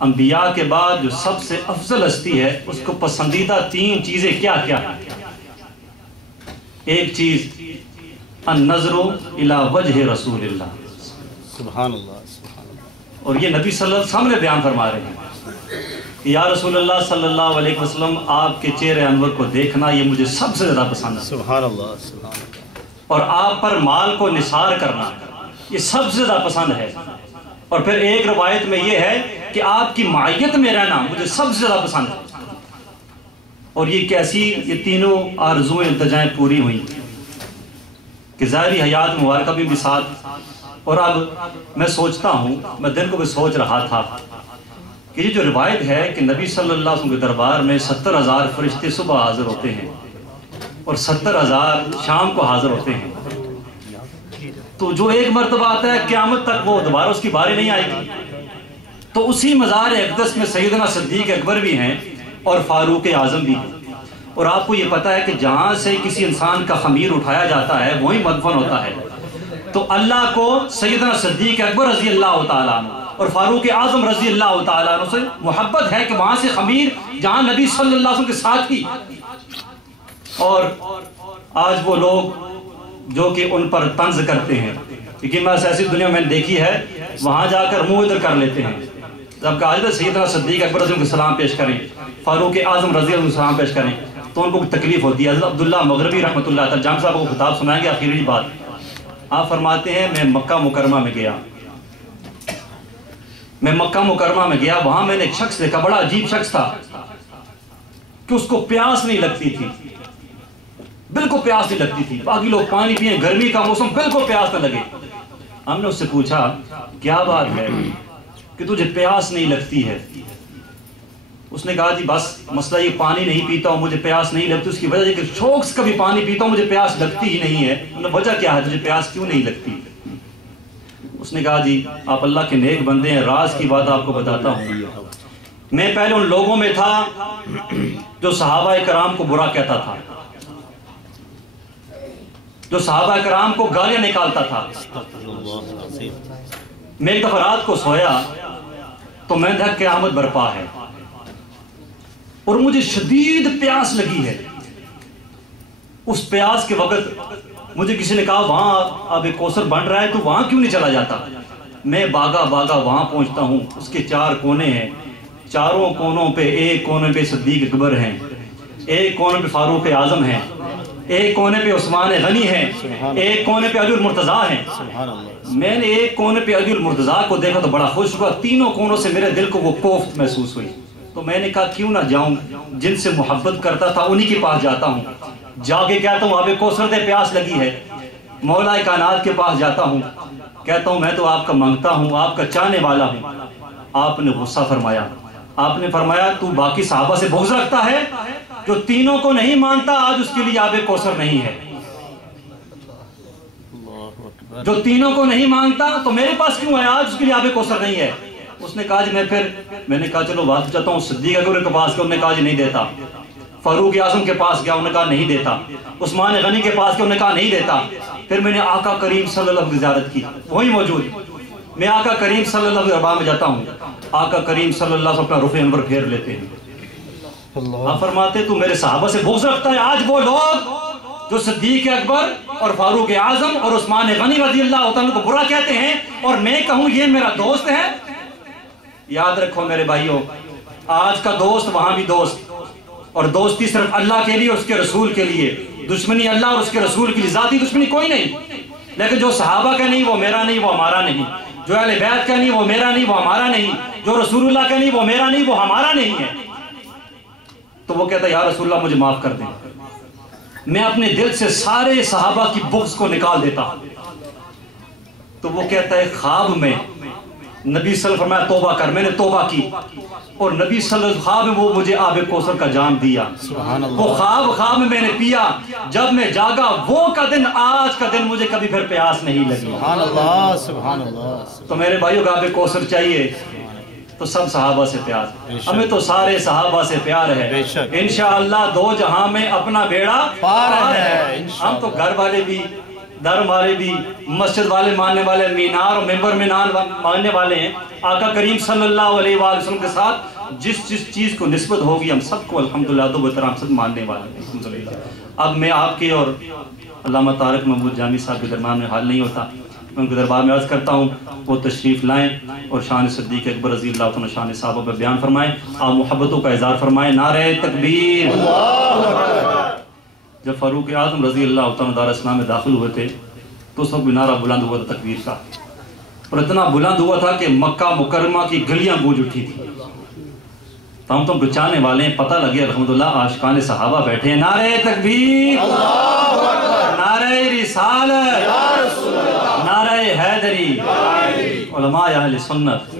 انبیاء کے بعد جو سب سے افضل ہستی ہے اس کو پسندیدہ 3 چیزیں کیا کیا ہیں؟ ایک چیز النظر الی وجہ رسول اللہ، سبحان اللہ سبحان اللہ۔ اور یہ نبی صلی اللہ علیہ وسلم نے بیان فرما رہے ہیں کہ یا رسول اللہ صلی اللہ علیہ وسلم آپ کے چہرے انور کو دیکھنا یہ مجھے سب سے زیادہ پسند ہے، سبحان اللہ سبحان اللہ۔ اور آپ پر مال کو نثار کرنا یہ سب سے زیادہ پسند ہے، اور پھر ایک روایت میں یہ ہے کہ آپ کی معیت میں رہنا مجھے سب سے زیادہ پسند ہے۔ اور یہ کیسی یہ تینوں آرزویں التجائیں پوری ہوئیں کہ ظاہری حیات مبارکہ بھی ساتھ۔ اور اب میں سوچتا ہوں، میں دن کو بھی سوچ رہا تھا کہ یہ جو روایت ہے کہ نبی صلی اللہ علیہ وسلم کے دربار میں 70,000 فرشتے صبح حاضر ہوتے ہیں اور 70,000 شام کو حاضر ہوتے ہیں، تو جو ایک مرتبہ آتا ہے قیامت تک وہ دوبارہ اس کی باری نہیں آئے گی۔ تو اسی مزار اقدس میں سیدنا صدیق اکبر بھی ہیں اور فاروق اعظم بھی ہیں، اور آپ کو یہ پتہ ہے کہ جہاں سے کسی انسان کا خمیر اٹھایا جاتا ہے وہی مدفن ہوتا ہے، تو اللہ کو سیدنا صدیق اکبر رضی اللہ تعالیٰ عنہ اور فاروق اعظم رضی اللہ تعالیٰ عنہ سے محبت ہے کہ وہاں سے خمیر جہاں نبی صلی اللہ علیہ وسلم کے ساتھ ہی، اور آج وہ لوگ جو کہ ان پر طنز کرتے ہیں، لیکن میں ایسی دنیا میں دیکھی ہے وہاں جا کر منہ ادھر کر لیتے ہیں، جب کہا جاتا ہے سیدنا صدیق اکبر رضی اللہ عنہ کو سلام پیش کریں، فاروق اعظم رضی اللہ عنہ کو سلام پیش کریں، تو ان کو تکلیف ہوتی ہے۔ حضرت عبداللہ مغربی رحمۃ اللہ تعالیٰ جام صاحب کو خطاب سنائیں گے آخری بات۔ آپ فرماتے ہیں میں مکہ مکرمہ میں گیا، وہاں میں نے ایک شخص دیکھا، بڑا عجیب شخص تھا کہ اس کو پیاس نہیں لگتی تھی، بالکل پیاس نہیں لگتی تھی، باقی لوگ پانی پئیں، گرمی کا موسم، بالکل پیاس نہ لگے۔ ہم نے اس سے پوچھا کیا بات ہے کہ تجھے پیاس نہیں لگتی ہے؟ اس نے کہا جی بس مسئلہ یہ پانی نہیں پیتا ہوں، مجھے پیاس نہیں لگتی، اس کی وجہ یہ کہ شوق سے کبھی پانی پیتا ہوں مجھے پیاس لگتی ہی نہیں ہے۔ وجہ کیا ہے تجھے پیاس کیوں نہیں لگتی؟ اس نے کہا جی آپ اللہ کے نیک بندے ہیں، راز کی بات آپ کو بتاتا ہوں، میں پہلے ان لوگوں میں تھا جو صحابہ کرام کو برا کہتا تھا، جو صحابہ کرام کو گالیاں نکالتا تھا۔ میں ایک دفعہ رات کو سویا تو میں دیکھا قیامت برپا ہے اور مجھے شدید پیاس لگی ہے۔ اس پیاس کے وقت مجھے کسی نے کہا وہاں اب کوثر بن رہا ہے تو وہاں کیوں نہیں چلا جاتا؟ میں باغا وہاں پہنچتا ہوں، اس کے 4 کونے ہیں، چاروں کونوں پہ ایک کونے پہ صدیق اکبر ہیں، ایک کونے پہ فاروق اعظم ہیں، ایک کونے پہ عثمان غنی ہیں، ایک کونے پہ علی المرتضیٰ ہیں۔ میں نے ایک کونے پہ علی المرتضیٰ کو دیکھا تو بڑا خوش ہوا، تینوں کونوں سے میرے دل کو وہ کوفت محسوس ہوئی، تو میں نے کہا کیوں نہ جاؤں، جن سے محبت کرتا تھا انہی کے پاس جاتا ہوں، جا کے کہتا ہوں آب کوثر دے پیاس لگی ہے، مولا کائنات کے پاس جاتا ہوں، کہتا ہوں میں تو آپ کا مانگتا ہوں، آپ کا چاہنے والا ہوں۔ آپ نے غصہ فرمایا، آپ نے فرمایا تو باقی صحابہ سے بغض رکھتا ہے، جو تینوں کو نہیں مانتا آج اس کے لیے آب کوثر نہیں ہے، جو تینوں کو نہیں مانتا تو میرے پاس کیوں ہے آج اس کے لیے آب کوثر نہیں ہے۔ اس نے کہا جی میں نے کہا چلو بات چاہتا ہوں، صدیق اکبر کے پاس گیا، انہوں نے کہا جی نہیں دیتا، فاروق اعظم کے پاس گیا، انہوں نے کہا نہیں دیتا، عثمان غنی کے پاس گیا، انہوں نے کہا نہیں دیتا۔ پھر میں نے آقا کریم صلی اللہ علیہ وسلم کی زیارت کی، وہی موجود، میں آقا کریم صلی اللہ علیہ وسلم میں جاتا ہوں، آقا کریم صلی اللہ علیہ وسلم اپنا رخ انور پھیر لیتے ہیں۔ آپ فرماتے تو میرے صحابہ سے بغض رکھتا ہے، آج وہ لوگ جو صدیق اکبر اور فاروق اعظم اور عثمان غنی رضی اللہ عنہ کو برا کہتے ہیں اور میں کہوں یہ میرا دوست ہے۔ یاد رکھو میرے بھائیوں، آج کا دوست وہاں بھی دوست، اور دوستی صرف اللہ کے لیے، اس کے رسول کے لیے، دشمنی اللہ اور اس کے رسول کی ذاتی دشمنی کوئی نہیں، لیکن جو صحابہ کا نہیں وہ میرا نہیں، وہ ہمارا نہیں، جو اہل بیت کا نہیں وہ میرا نہیں، وہ ہمارا نہیں، جو رسول اللہ کا نہیں وہ میرا نہیں، وہ ہمارا نہیں ہے۔ تو وہ کہتا ہے یا رسول اللہ مجھے معاف کر دیں، میں اپنے دل سے سارے صحابہ کی بغض کو نکال دیتا ہوں۔ تو وہ کہتا ہے خواب میں نبی صلی اللہ علیہ وسلم فرمایا توبہ کر، میں نے توبہ کی، اور نبی صلی اللہ علیہ وسلم خواب میں وہ مجھے آب کوثر کا جام دیا، وہ خواب میں نے پیا، جب میں جاگا وہ کا دن آج کا دن مجھے کبھی پھر پیاس نہیں لگی۔ سبحان اللہ سبحان اللہ۔ تو میرے بھائیوں کو آب کوثر چاہیے تو سب صحابہ سے پیار، ہمیں تو سارے صحابہ سے پیار ہے، انشاءاللہ 2 جہاں میں اپنا بیڑا پار ہے۔ ہم تو گھر والے بھی دار والے بھی مسجد والے ماننے والے، مینار اور ممبر مینار ماننے والے ہیں، آقا کریم صلی اللہ علیہ وآلہ وسلم کے ساتھ جس چیز کو نسبت ہوگی ہم سب کو الحمدللہ ادب و احترام سے ماننے والے ہیں الحمدللہ۔ اب میں آپ کے اور علامہ طارق محمود جامی صاحب کے درمیان میں حال نہیں ہوتا، میں ان کے دربار میں عرض کرتا ہوں وہ تشریف لائیں اور شان صدیق اکبر رضی اللہ عنہ شان صحابہ پر بیان فرمائیں، آپ محبتوں کا اظہار فرمائیں۔ نعرہ تکبیر! جب فاروق اعظم رضی اللہ عنہ دار اسلام میں داخل ہوئے تھے تو اس وقت بھی نعرہ بلند ہوا تھا تکبیر کا، اور اتنا بلند ہوا تھا کہ مکہ مکرمہ کی گلیاں گونج اٹھی تھی۔ تو ہم تو بچانے والے ہیں، پتہ لگے الحمدللہ عاشقان صحابہ بیٹھے ہیں۔ نعرہ تکبیر! نعرہ رسالت! نعرہ حیدری! علماء اہل سنت!